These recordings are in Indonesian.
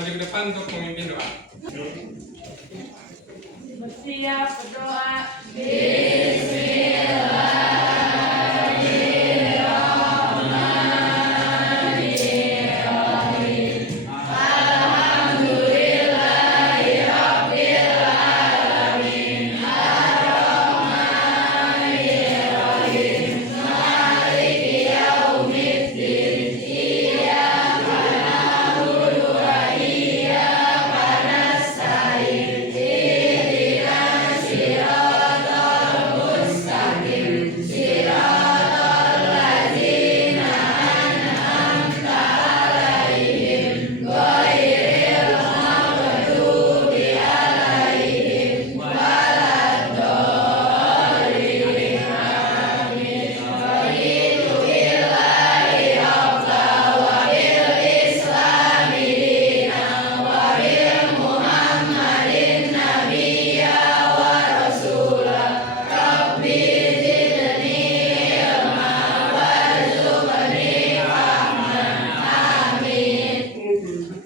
maju ke depan untuk memimpin doa. Bersiap berdoa.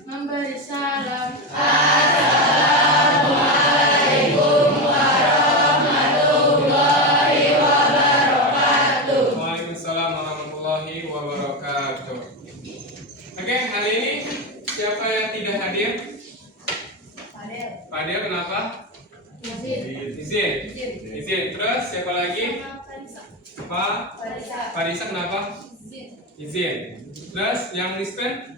Memberi salam. Waalaikumsalam warahmatullahi wabarakatuh. Oke, hari ini siapa yang tidak hadir? Fadil, kenapa? Izin. Terus siapa lagi? Pak Farisa, kenapa? Izin. Terus yang dispen?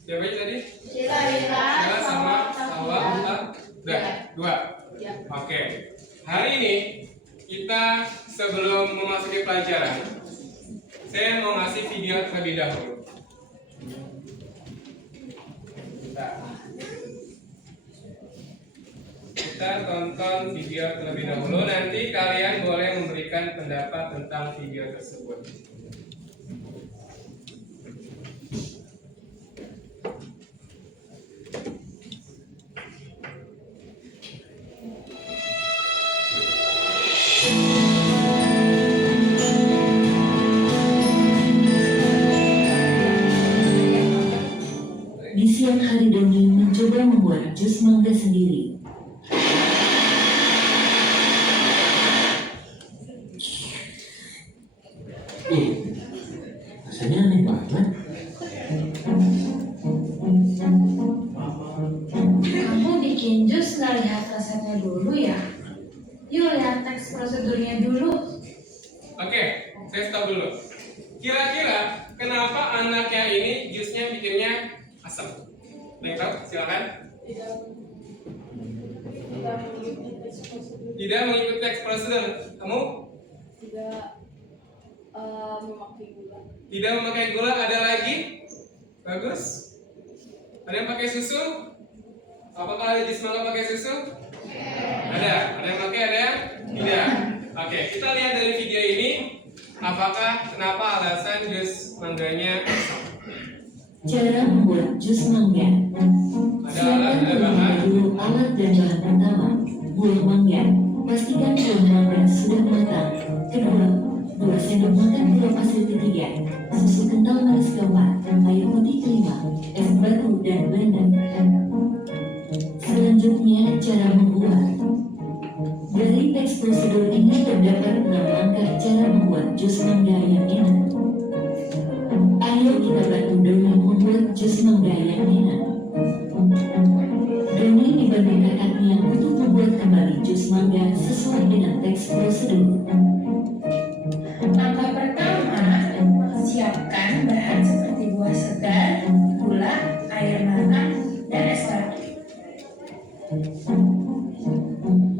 Siapa tadi? Sila sama Sawa. Udah, 2. Oke. Hari ini kita sebelum memasuki pelajaran, saya mau ngasih video terlebih dahulu. Kita tonton video terlebih dahulu. Nanti kalian boleh memberikan pendapat tentang video tersebut. Di siang hari Doni mencoba membuat jus mangga sendiri. Rasanya aneh banget. Kamu bikin jus nggak lihat resepnya dulu ya? Yuk lihat teks prosedurnya dulu. Oke, saya stop dulu. Kira-kira kenapa anaknya ini jusnya bikinnya asam? Ada yang tahu? Silakan. Tidak mengikuti teks prosedur. Kamu? Tidak memakai gula. Ada lagi? Bagus. Ada yang pakai susu? Apakah ada jus mangga pakai susu? Ada yang pakai, ada yang tidak. Oke, kita lihat dari video ini. Apakah kenapa alasan jus mangganya asam? Cara membuat jus mangga. Siapkan terlebih dahulu alat dan bahan pertama, buah mangga. Pastikan buah mangga sudah matang. Kedua, 2 sendok makan gula pasir ketiga, susu kental manis keempat, air putih kelima, es batu dan blender. Selanjutnya cara membuat. Dari teks prosedur ini terdapat 6 langkah cara membuat jus mangga yang enak. Ayo kita bantu Doni membuat jus mangga yang enak. Doni dibantu kakaknya untuk membuat kembali jus mangga sesuai dengan teks prosedur. Langkah pertama, siapkan bahan seperti buah segar, gula, air matang, dan es batu.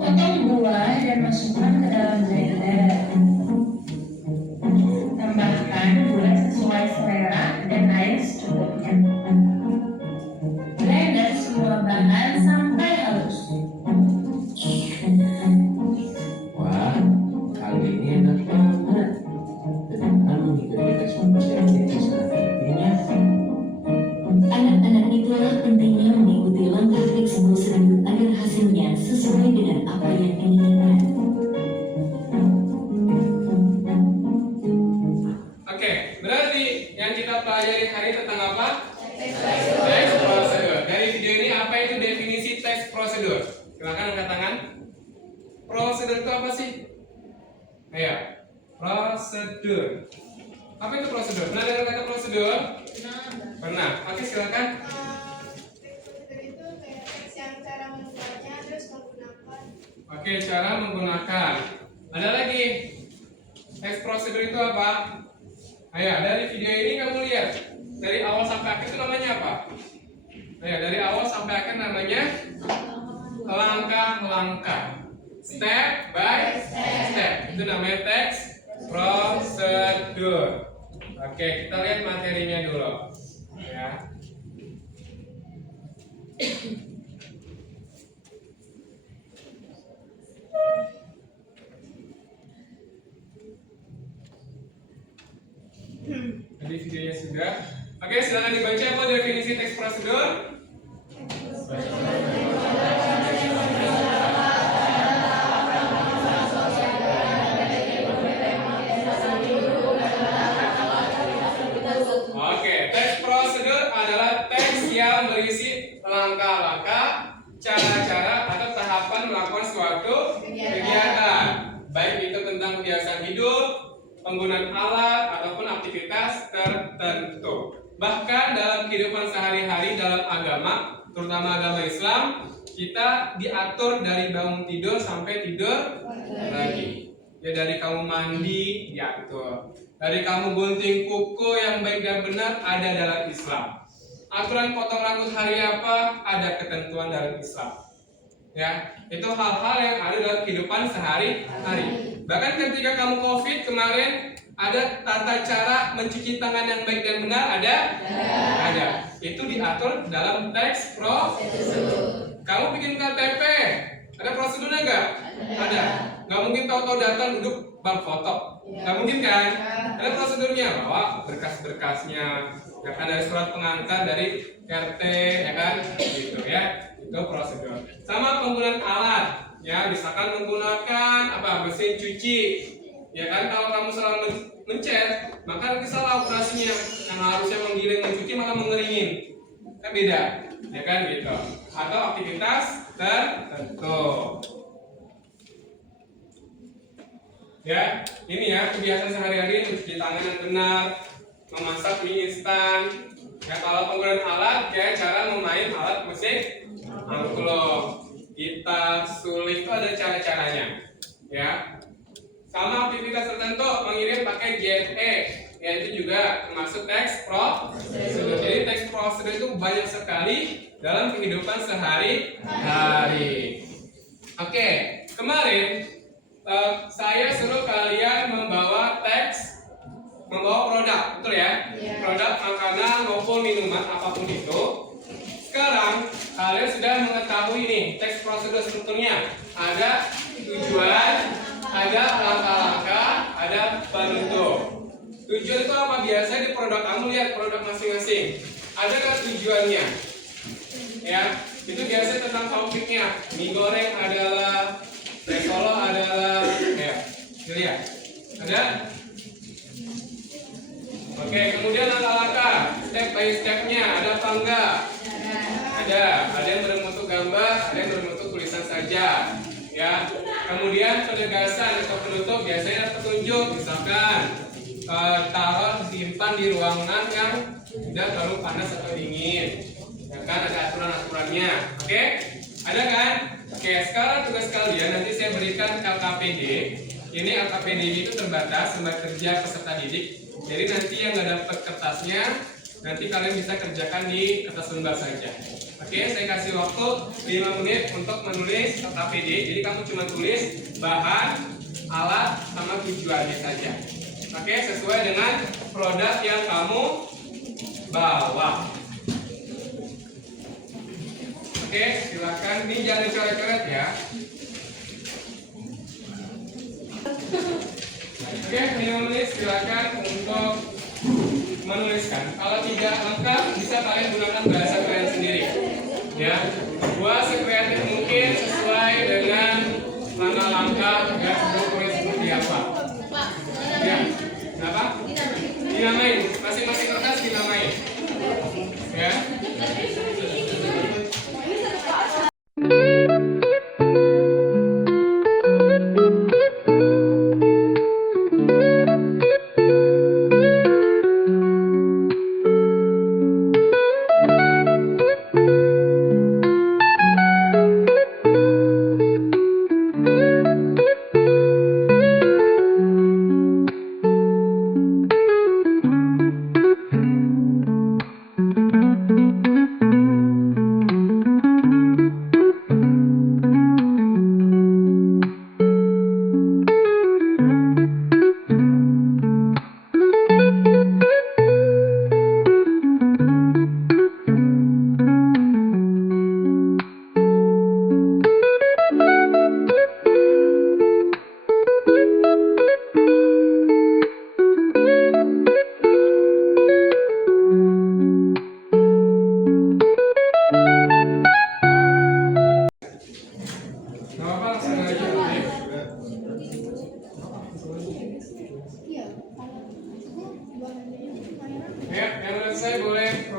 Potong buah dan masukkan ke dalam blender. Tambahkan gula sesuai selera dan air secukupnya. Blender semua bahan sampai halus. Wah, kali ini enak banget. Ayo, prosedur. Apa itu prosedur? Pernah dengar kata prosedur? Pernah. Oke, silakan. Prosedur itu kayak teks yang cara membuatnya terus menggunakan. Oke, cara menggunakan. Ada lagi. Teks prosedur itu apa? Ayo, dari video ini kamu lihat. Dari awal sampai akhir itu namanya apa? Ayo, dari awal sampai akhir namanya langkah-langkah. Step by step. Itu namanya teks prosedur. Oke, kita lihat materinya dulu. Ya. Jadi videonya sudah. Oke, silakan dibaca apa definisi teks prosedur. Oke, teks prosedur adalah teks yang berisi langkah-langkah, cara-cara atau tahapan melakukan suatu kegiatan, baik itu tentang kebiasaan hidup, penggunaan alat ataupun aktivitas tertentu. Bahkan dalam kehidupan sehari-hari dalam agama, terutama agama Islam, kita diatur dari bangun tidur sampai tidur lagi. Ya, dari kamu mandi diatur, dari kamu gunting kuku yang baik dan benar ada dalam Islam. Aturan potong rambut hari apa ada ketentuan dalam Islam. Ya, itu hal-hal yang ada dalam kehidupan sehari-hari. Bahkan ketika kamu COVID kemarin, ada tata cara mencuci tangan yang baik dan benar ada? Ada. Itu diatur dalam teks prosedur. Kamu bikin KTP, ada prosedurnya nggak? Ada. Nggak mungkin tahu-tahu datang duduk bang foto. Nggak mungkin kan? Ada prosedurnya, bawa berkas-berkasnya. Ya kan, dari surat pengantar dari RT, ya kan? Gitu ya. Itu prosedur. Sama penggunaan alat. Ya, misalkan menggunakan apa? Mesin cuci. Ya kan, kalau kamu salah mencet, maka nanti salah operasinya. Yang harusnya menggiling mencuci malah mengeringin. Kan beda, ya kan gitu. Atau aktivitas tertentu. Ya, ini ya kebiasaan sehari-hari mencuci tangan yang benar, memasak mie instan. Ya, kalau penggunaan alat, ya cara memain alat musik angklung, gitar, suling itu ada cara-caranya. Ya. Sama aktivitas tertentu mengirim pakai JNE, ya itu juga termasuk teks prosedur. Jadi teks prosedur itu banyak sekali dalam kehidupan sehari-hari. Oke, kemarin saya suruh kalian membawa produk, betul ya? Produk makanan maupun minuman apapun itu. Sekarang kalian sudah mengetahui nih teks prosedur strukturnya. Ada tujuan, ada langkah-langkah, ada penutup. Tujuan itu apa? Biasanya di produk kamu lihat produk masing-masing. Ada nggak tujuannya? Ya, itu biasanya tentang topiknya. Mie goreng adalah, teh solo adalah, ya, lihat. Ada? Oke, kemudian langkah-langkah, step by stepnya, ada apa enggak? Ada yang berbentuk gambar, ada yang berbentuk tulisan saja. Ya, kemudian penegasan atau penutup biasanya petunjuk, misalkan taruh simpan di ruangan yang tidak terlalu panas atau dingin. Ya kan, ada aturan-aturannya. Oke? Ada kan? Oke, sekarang tugas kalian nanti saya berikan LKPD. Ini LKPD itu terbatas, lembar kerja peserta didik. Jadi nanti yang nggak dapat kertasnya, nanti kalian bisa kerjakan di kertas lembar saja. Oke, saya kasih waktu 5 menit untuk menulis LKPD. Jadi kamu cuma tulis bahan, alat, sama tujuannya saja. Oke, sesuai dengan produk yang kamu bawa. Oke, silakan. Ini jangan coret-coret ya. Oke, 5 menit silakan untuk menuliskan. Kalau tidak lengkap, bisa kalian gunakan bahasa kalian sendiri. Ya, buat sekreatif mungkin sesuai dengan langkah-langkah dan dokumen seperti apa. Ya, kenapa? Dinamain, masing-masing kertas dinamain. Ya.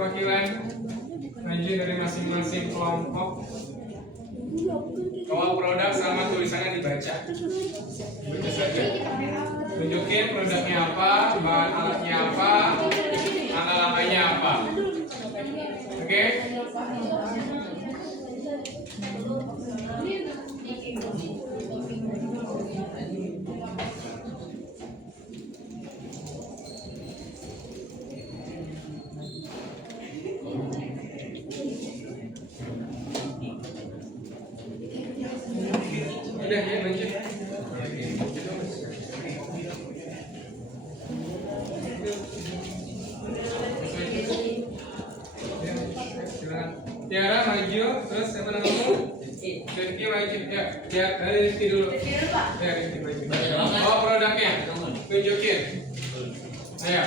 perwakilan maju dari masing-masing kelompok. Bawa produk sama tulisannya dibaca. Baca saja. Tunjukin produknya apa, bahan alatnya apa, langkah-langkahnya apa. Oke? Udah ya, lanjut. Tiara maju, terus siapa namamu? Rifki maju, ya, dari Rifki dulu. Ya, Rifki maju. Oh, produknya, tunjukin. Ayo.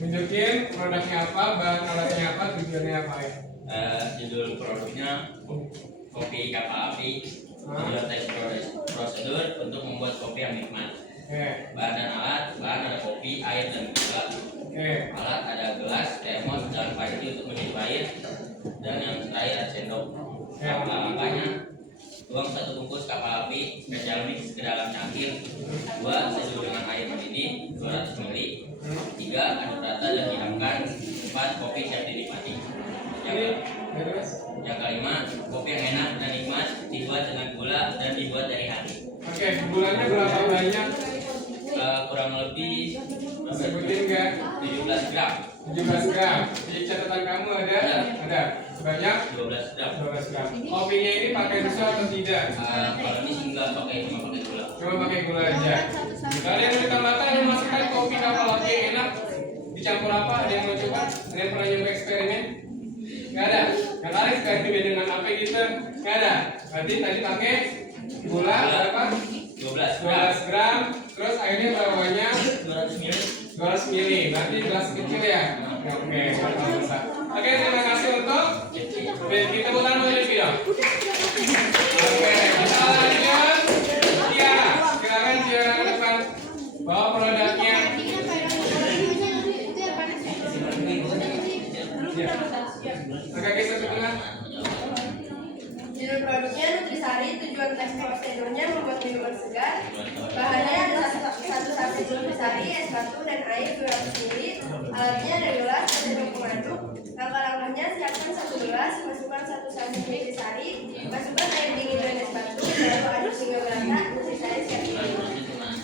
Tunjukin produknya apa, bahan alatnya apa, tujuannya apa ya? Judul produknya kopi kapal api. Tujuan tes prosedur untuk membuat kopi yang nikmat. Bahan dan alat, bahan ada kopi, air dan gula. Alat ada gelas, termos, dan panci untuk menyeduh air, dan yang terakhir ada sendok. Langkahnya: tuang 1 bungkus kapal api special mix ke dalam cangkir. 2. Seduh dengan air mendidih 200 ml. 3. Aduk rata dan diamkan. 4. Kopi siap dinikmati. Yang kelima, kopi yang enak dan nikmat dibuat dengan gula dan dibuat dari hati. Oke, gulanya berapa banyak? Kurang lebih Sebutin nggak? 17 gram. 17 gram. Di catatan kamu ada? Ada. Sebanyak 12 gram. 12 gram. Kopinya ini pakai susu atau tidak? Kalau ini sih enggak pakai, cuma pakai gula. Coba pakai gula aja. Gak ada yang mau ditambahkan, yang memasukkan kopi kapal api yang enak dicampur apa? Ada yang mau coba? Ada yang pernah nyoba eksperimen? Gak ada. Yang kali eksperimen dengan apa gitu? Gak ada. Berarti tadi pakai gula berapa? 12 gram. 12 gram. Terus airnya berapa banyak? 200 ml. 200 ml. Berarti gelas kecil ya? Oke, gelas besar. Oke, terima kasih untuk kita bukan mau jadi video. Oke, kita lanjut. Tiara, silakan Tiara ke depan. Bawa produknya. Oke, kita ke tengah. Judul produknya Nutrisari, tujuan tes prosedurnya membuat minuman segar. Bahannya ada 1 saset Nutrisari, es batu dan air 200 ml. Alatnya ada gelas dan sendok pengaduk. Langkah-langkahnya: siapkan 1 gelas, masukkan 1 saset Nutrisari, masukkan air dingin dan es batu, lalu aduk hingga merata. Nutrisari siap diminum.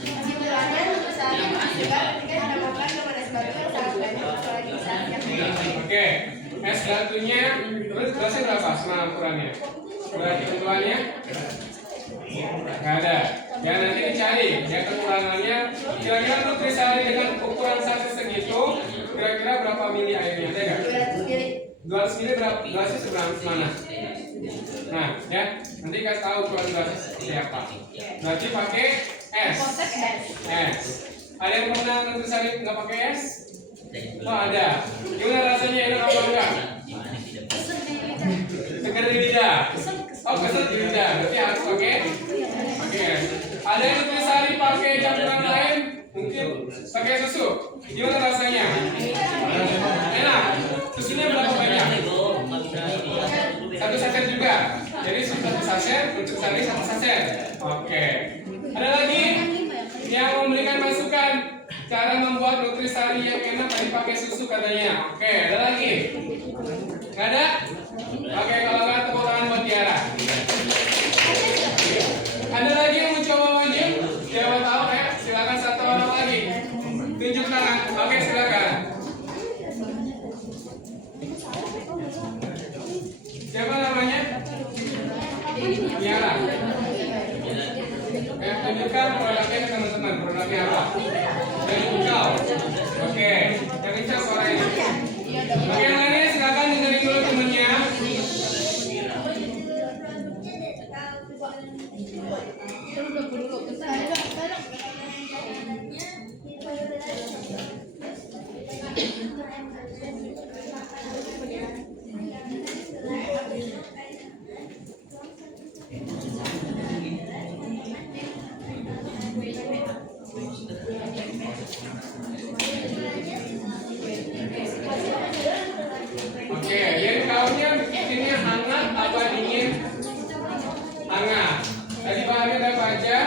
Kesimpulannya, Nutrisari segar ketika ditambahkan dengan es batu yang sangat banyak, apalagi saat siap diminum. Oke, es batunya terus gelasnya berapa sama ukurannya? Ukuran ketentuannya? Nggak ada. Ya nanti dicari ya kekurangannya. Kira-kira Nutrisari dengan ukuran saset segitu, kira-kira berapa mili airnya? Ada nggak? 200 ml. 200 mili berapa? Gelasnya seberapa mana? Nah, ya nanti kasih tahu ukuran gelasnya seperti apa. Berarti pakai es. Es. Ada yang pernah Nutrisari nggak pakai es? Oh ada. Gimana rasanya, enak apa enggak? Segar di lidah. Oh kesel di lidah. Berarti harus pakai es. Ada yang Nutrisari pakai campuran lain? Mungkin pakai susu. Gimana rasanya? Enak. Susunya berapa banyak? 1 saset juga. Jadi 1 saset, Nutrisari 1 saset. Oke. Ada lagi yang memberikan masukan cara membuat Nutrisari yang enak tadi pakai susu katanya. Oke, ada lagi? Nggak ada? Oke, kalau nggak tepuk tangan buat Tiara. Ada lagi yang mencoba wajib? Siapa tahu ya? Silakan 1 orang lagi. Tunjuk tangan. Oke, silakan. Siapa namanya? Tiara. Tunjukkan produknya ke teman-teman. Produknya apa? Dari engkau. Oke, yang kencang suaranya. Oke, yang lainnya silakan dengerin dulu temennya. Oke, yang kaunya bikinnya hangat apa dingin? Hangat. Tadi bahannya ada apa aja?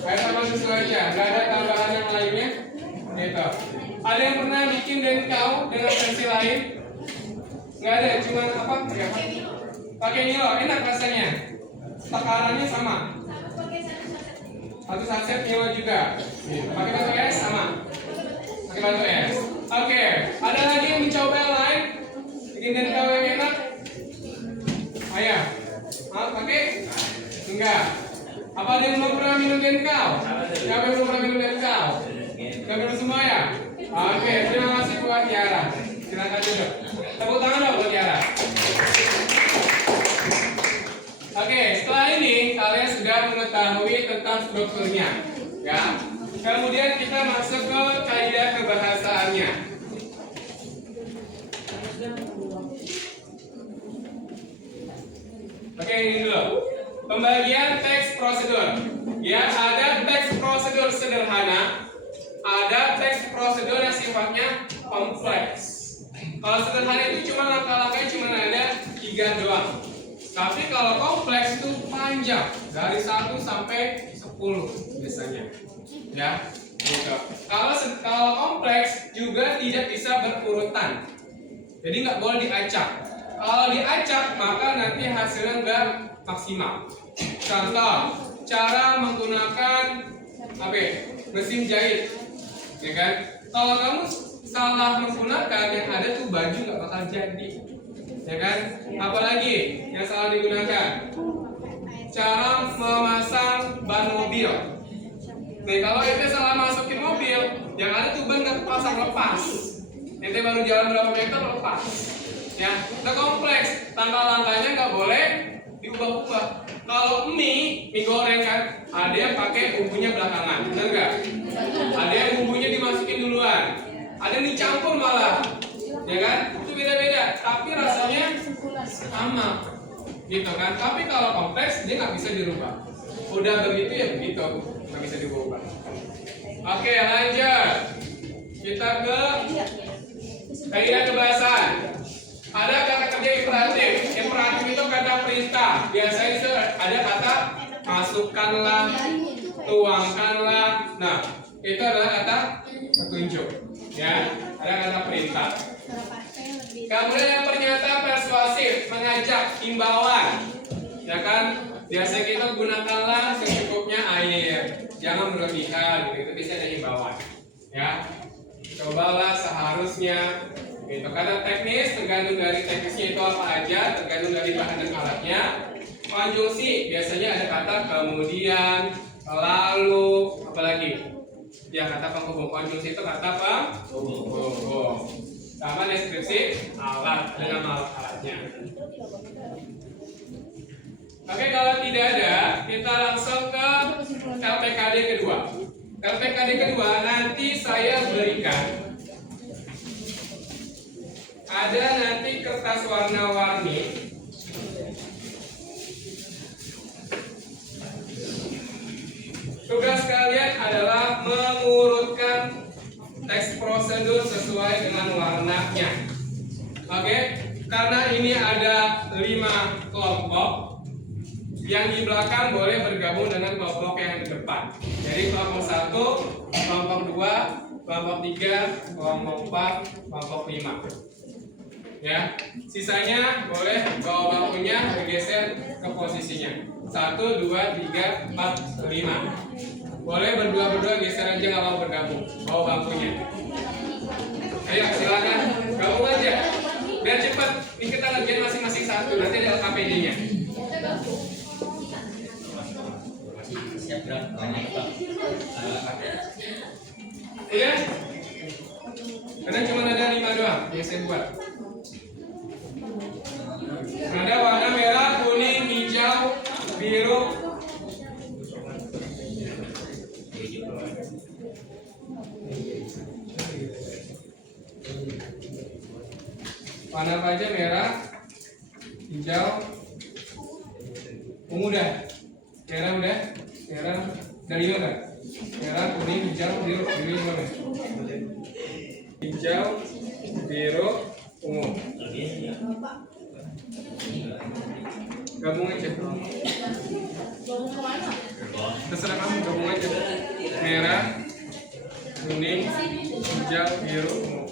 Kayak sama susu aja, nggak ada tambahan yang lainnya. Gitu. Ada yang pernah bikin denkau dengan versi lain? Nggak ada, cuma apa? Ya. Pakai Milo, enak rasanya. Takarannya sama. Satu saset Milo juga. Pakai batu es sama. Pakai batu es. Oke, ada lagi yang mencoba yang lain? Bikin denkau yang enak? Ayo. Pakai? Enggak. Apa ada yang belum pernah minum denkau? Siapa yang belum pernah minum denkau? Kita minum semua ya? Oke, terima kasih buat Tiara. Silakan duduk. Tepuk tangan dong buat Tiara. Oke, setelah ini kalian sudah mengetahui tentang strukturnya, ya. Kemudian kita masuk ke kaidah kebahasaannya. Oke, ini dulu. Pembagian teks prosedur. Ya, ada teks prosedur sederhana, ada teks prosedur yang sifatnya kompleks. Kalau sederhana itu cuma langkah-langkahnya cuma ada 3 doang. Tapi kalau kompleks itu panjang, dari 1 sampai 10 biasanya. Ya, gitu. Kalau kompleks juga tidak bisa berurutan. Jadi nggak boleh diacak. Kalau diacak maka nanti hasilnya nggak maksimal. Contoh, cara menggunakan mesin jahit, ya kan? Kalau kamu salah menggunakan, yang ada tuh baju nggak bakal jadi, ya kan? Apalagi yang salah digunakan, cara memasang ban mobil. Nih kalau ente salah masukin mobil, yang ada tuh ban nggak pasang, lepas. Ente baru jalan berapa meter lepas. Ya, itu kompleks. Langkah-langkahnya nggak boleh diubah-ubah. Kalau mie goreng kan, ada yang pakai bumbunya belakangan, benar nggak? Ada yang bumbunya dimasukin duluan, ada yang dicampur malah, ya kan? Itu beda-beda, tapi rasanya sama, gitu kan? Tapi kalau kompleks dia nggak bisa dirubah. Udah begitu ya begitu, nggak bisa dirubah. Oke, lanjut. Kita ke kaidah kebahasaan. Ada kata kerja imperatif. Imperatif itu kata perintah. Biasanya itu ada kata masukkanlah, tuangkanlah. Nah, itu adalah kata petunjuk. Ya, ada kata perintah. Kemudian yang pernyataan persuasif, mengajak, himbauan. Ya kan? Biasanya kita gunakanlah secukupnya air. Jangan berlebihan, gitu. Itu bisa ada himbauan. Ya. Cobalah seharusnya. Itu kata teknis tergantung dari teknisnya itu apa aja, tergantung dari bahan dan alatnya. Konjungsi biasanya ada kata kemudian, lalu, apalagi? Ya kata penghubung. Konjungsi itu kata penghubung. Sama deskripsi alat, ada nama alat-alatnya. Oke, kalau tidak ada, kita langsung ke LPKD kedua. LPKD kedua nanti saya berikan. Ada nanti kertas warna-warni. Tugas kalian adalah mengurutkan teks prosedur sesuai dengan warnanya. Oke, karena ini ada 5 kelompok. Yang di belakang boleh bergabung dengan kelompok yang di depan. Jadi kelompok 1, kelompok 2, kelompok 3, kelompok 4, kelompok 5. Ya, sisanya boleh bawa bangkunya bergeser ke posisinya 1, 2, 3, 4, 5. Boleh berdua-berdua geser aja, nggak mau bergabung, bawa bangkunya. Ayo silakan gabung aja biar cepat. Ini kita ngerjain masing-masing satu, nanti ada LKPD-nya. Siap gerak, tanya Pak. Iya? Karena cuma ada 5 doang yang saya buat. Ada warna merah, kuning, hijau, biru. Warna apa aja? Merah, hijau, ungu dah. Merah udah, merah, Dari mana? Merah, kuning, hijau, biru. Pilih mana? Hijau, biru, ungu. Gabung aja. Terserah kamu, gabung aja. Merah, kuning, hijau, biru, ungu.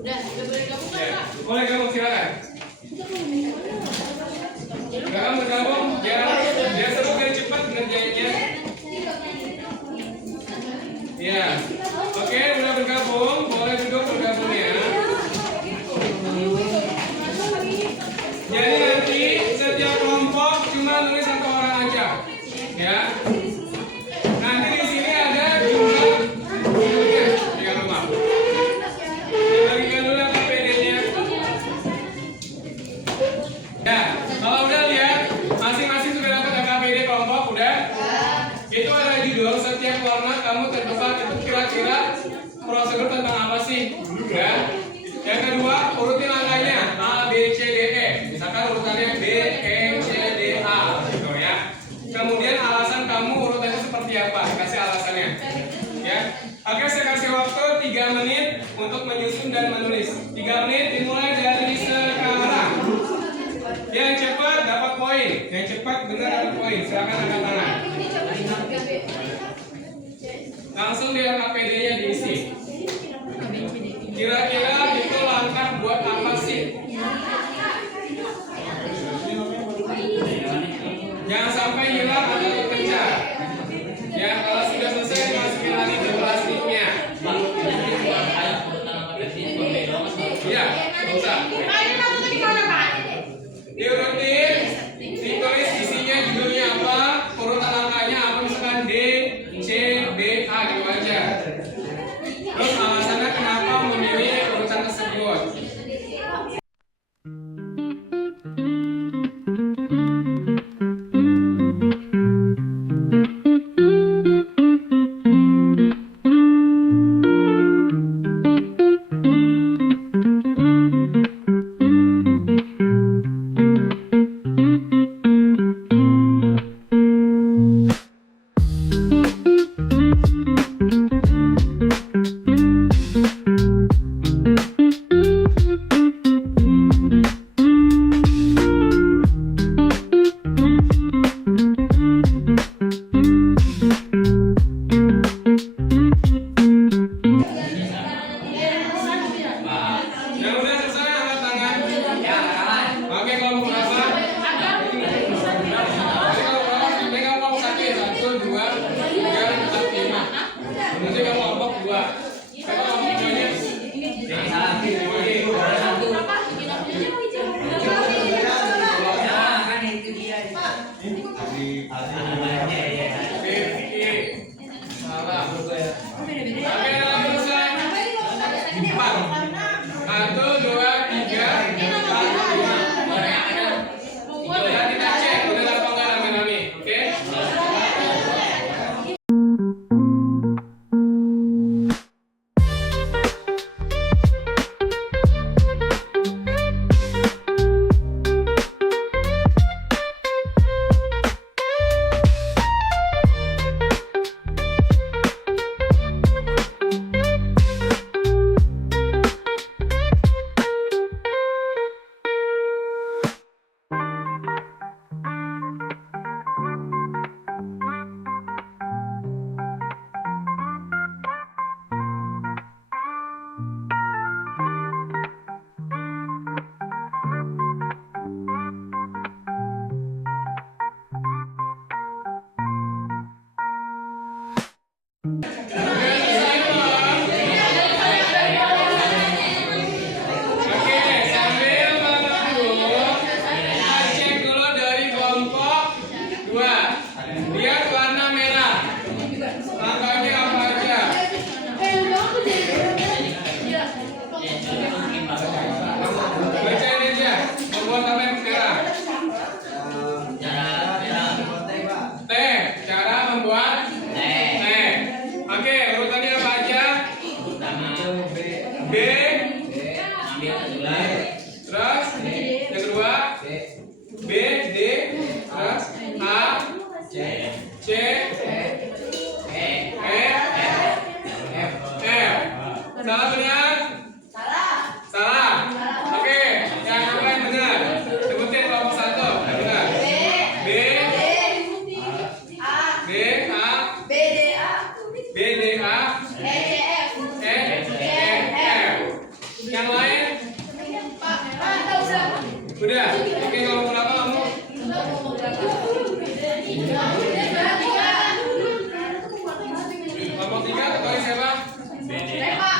Udah boleh kamu Ya, boleh gabung silakan. Gabung, biar seru biar cepat ngerjainnya. Ya, oke, udah bergabung, boleh duduk bergabung ya. Jadi nanti setiap kelompok cuma nulis satu orang aja, ya. Nanti di sini ada jumlah gurunya, jangan lupa. Bagikan dulu KPD-nya. Ya, kalau udah lihat, masing-masing sudah dapat KPD kelompok, udah. Itu ada judul setiap warna kamu terdesak itu kira-kira prosedur tentang apa sih? Ya. Yang kedua, urutin angkanya A, B, C, D, E. Misalkan urutannya B, E, C, D, A gitu ya. Kemudian alasan kamu urutannya seperti apa? Kasih alasannya. Ya. Oke, saya kasih waktu 3 menit untuk menyusun dan menulis. 3 menit dimulai dari sekarang. Yang cepat dapat poin. Yang cepat benar dapat poin. Silakan angkat tangan. Langsung dia KPD-nya diisi. Kira-kira itu langkah buat apa sih? Jangan sampai hilang atau terkejar. Ya, kalau sudah selesai masukin lagi ke plastiknya. Iya, bisa. Diurutin, ditulis isinya judulnya apa, urutan angkanya apa, misalkan D, C, B, A gitu aja. Terus alasannya kenapa memilih urutan tersebut. Yang udah selesai angkat tangan. Oke, kalau mau berapa? Nanti kamu mau sakit 1, 2, 3, 4, 5. Nanti kamu kelompok 2. Kalau kamu hijaunya, salah. Oke, dalam selesai. 4. 1, 2, 3, 4, 5. Ya, kita cek udah apa enggak rame-rame, oke? Kelompok 3 ketuanya siapa? Reva.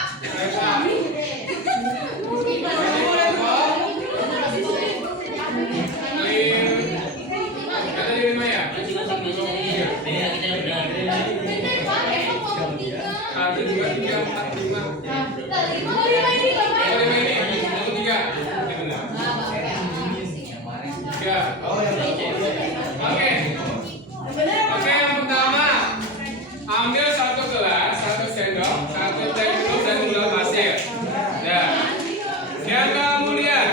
Kata di 5 ya? Ada juga 3, 4, 5. Oh, 5 ini. Kelompok 3. Oke, benar. 3. Oke. Oke, yang pertama, ambil satu gelas, satu sendok, satu teh jeruk dan gula pasir. Ya. Yang kemudian,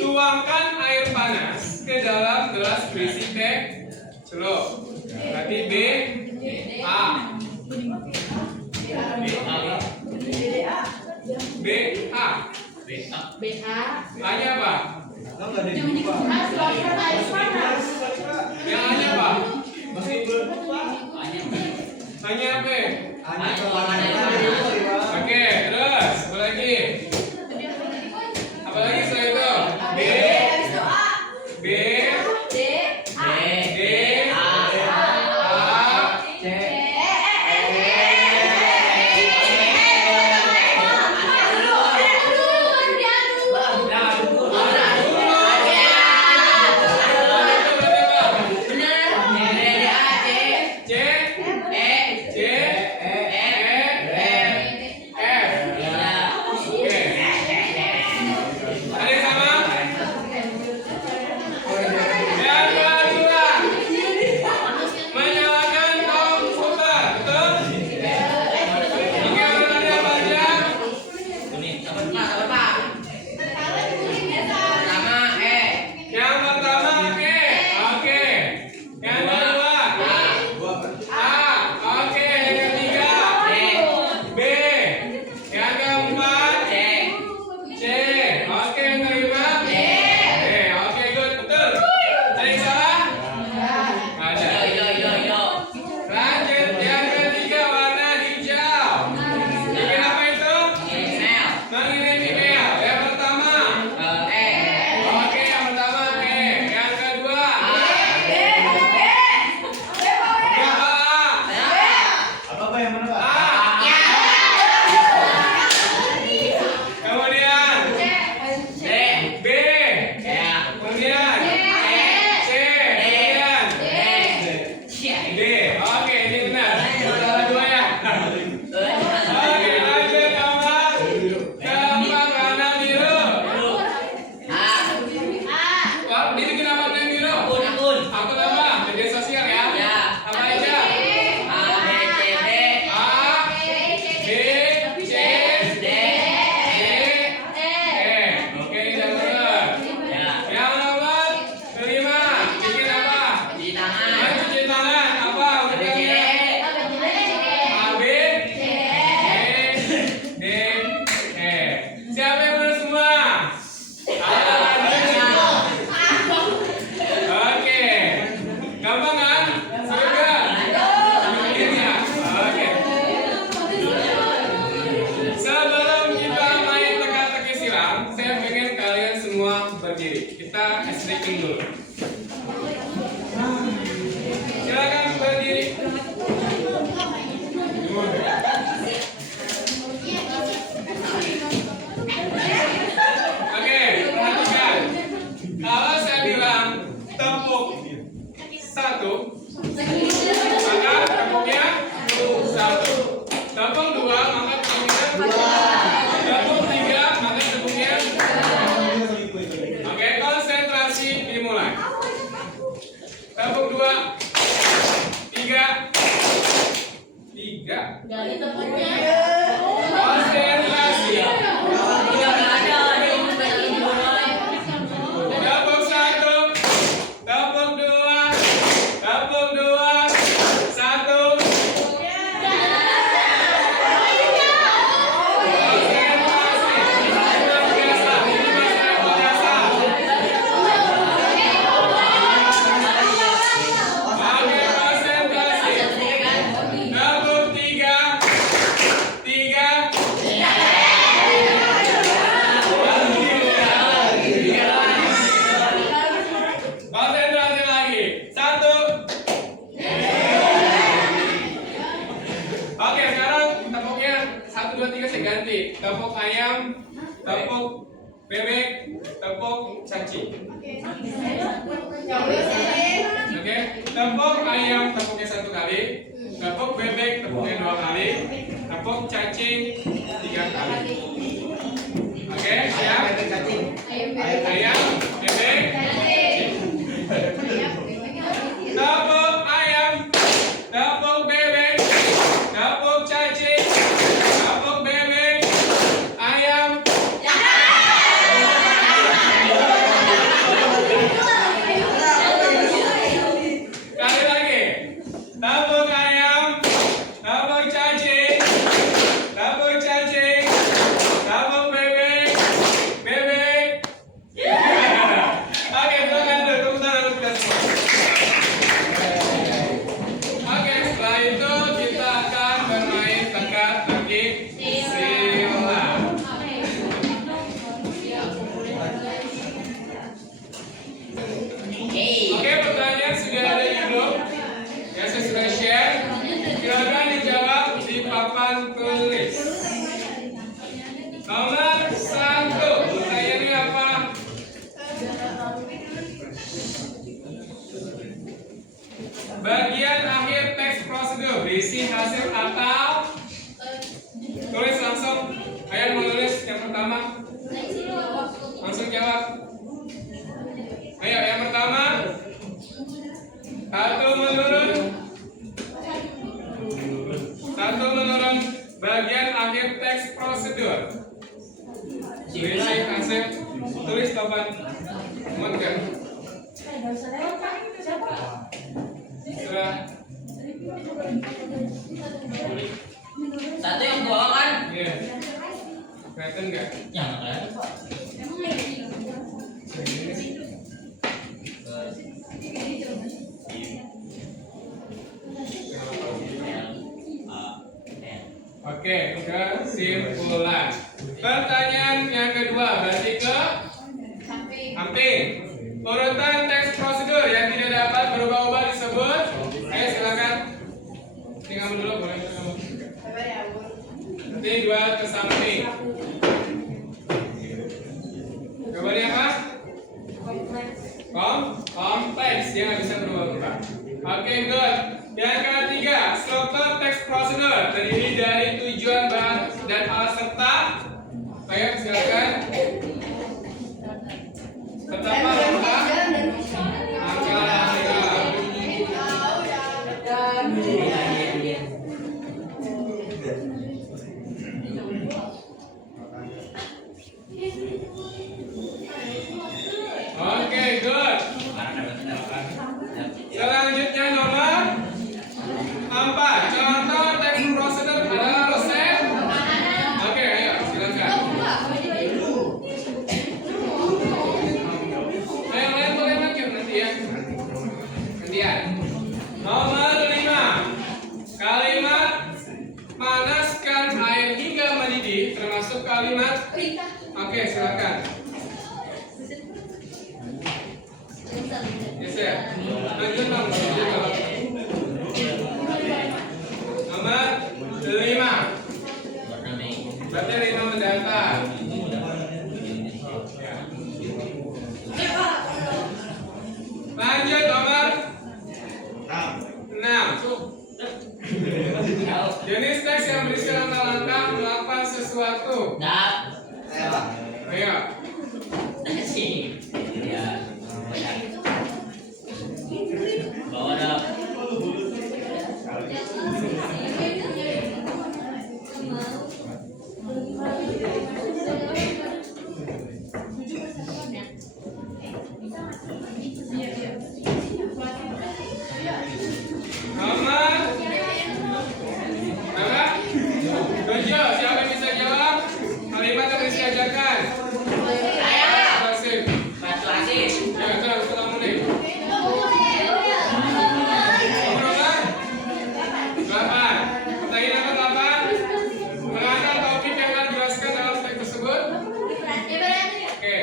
tuangkan air panas ke dalam gelas berisi teh celup. Berarti B, A. B, A. A-nya apa? Yang A-nya apa? A-nya apa? Oke, terus apa lagi? Apa lagi setelah itu? B, B, D, A, C, tepung ayam, tepung bebek, tepung cacing. Oke, tepung ayam tepungnya 1 kali, tepung bebek tepungnya 2 kali, tepung cacing 3 kali. Oke, siap? Ayam, bebek, cacing. Tepung ayam, tepung bebek, tepung cacing, tepung bebek, ayam. Kali lagi. Tepung ayam, tepung cacing, tepung cacing, tepung bebek, bebek. Oke, silakan dulu. Tepuk tangan untuk kita semua. Oke, setelah itu kita akan bermain teka-teki sila. Oke, pertanyaan sudah ada di grup. Ya, saya sudah share. Silakan dijawab di papan tulis. Nomor 1, pertanyaannya apa? Bagian akhir teks prosedur berisi hasil atau tulis langsung. Ayo menulis yang pertama. Langsung jawab. Ayo yang pertama. 1 menurun. 1 menurun. Bagian akhir teks prosedur berisi hasil. Tulis papan. Mundur. Sudah. 1 yang bawah kan? Iya. Kelihatan nggak? Yang kan? Oke, kesimpulan. Pertanyaan yang kedua berarti ke samping. Urutan teks prosedur yang tidak dapat berubah-ubah disebut. Ayo silakan. Ini kamu dulu boleh kamu. Nanti 2 ke samping. Jawabannya apa? Kompleks, dia nggak bisa berubah-ubah. Oke, good. Yang ketiga, struktur teks prosedur terdiri dari tujuan, bahan, dan alat serta. Ayo silakan. Pertama, angka. Oke, good. Selanjutnya nomor 4. Contoh teks prosedur adalah resep. Oke, ayo silakan. Ayo kalian boleh maju nanti ya. Gantian. Nomor 5. Kalimat panaskan air hingga mendidih termasuk kalimat. Oke, silakan. Yes, ya. Lanjut dong, lanjut dong. Nomor 5. Berarti 5 mendatar. Lanjut nomor 6. Jenis teks yang berisi langkah-langkah melakukan sesuatu. Ayo. Bawa dah. Nomor berapa? 7. Siapa yang bisa jawab? Kalimat yang berisi ajakan. Persuasif. Ya, terus kamu nih. Nomor berapa? 8. Pertanyaan nomor 8. Mana topik yang akan dijelaskan dalam teks tersebut? Oke.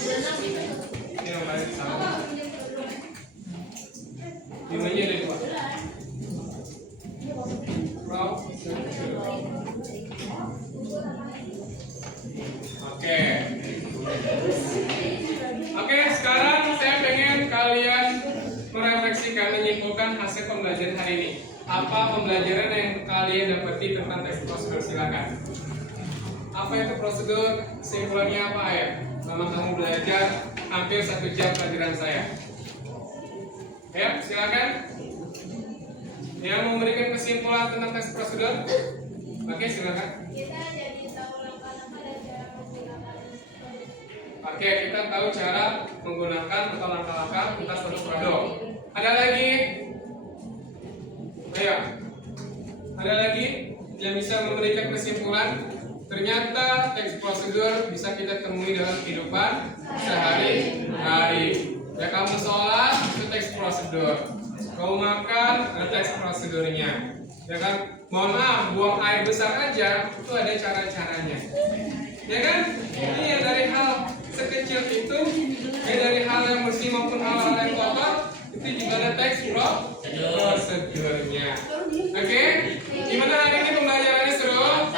Ini nomornya sama. 5-nya ada 2. Oke. Oke, sekarang saya pengen kalian merefleksikan, menyimpulkan hasil pembelajaran hari ini. Apa pembelajaran yang kalian dapati tentang teks prosedur? Silakan. Apa itu prosedur? Kesimpulannya apa ya? Selama kamu belajar hampir 1 jam pelajaran saya. Ya, silakan. Yang memberikan kesimpulan tentang teks prosedur? Oke, silakan. Kita jadi tahu langkah-langkah dan cara menggunakan. Oke, kita tahu cara menggunakan atau langkah-langkah tentang suatu produk. Ada lagi? Ayo. Ada lagi yang bisa memberikan kesimpulan? Ternyata teks prosedur bisa kita temui dalam kehidupan sehari-hari. Ya, kamu sholat itu teks prosedur. Kamu makan ada teks prosedurnya. Ya kan? Mohon maaf, buang air besar aja itu ada cara-caranya. Ya kan? Iya, dari hal sekecil itu, dari hal yang bersih maupun hal-hal yang kotor, itu juga ada teks prosedurnya. Oke? Gimana hari ini pembelajarannya seru?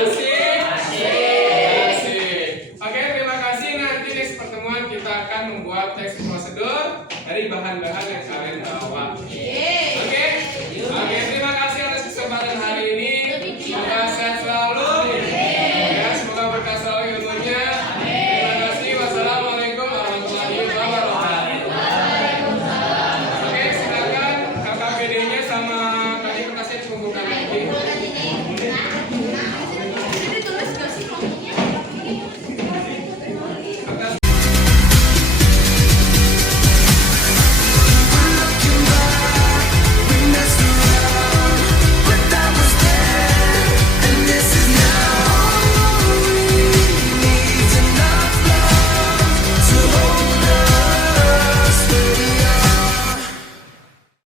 Asik? Asik. Oke, terima kasih. Nanti next pertemuan kita akan membuat teks prosedur dari bahan-bahan yang kalian tahu.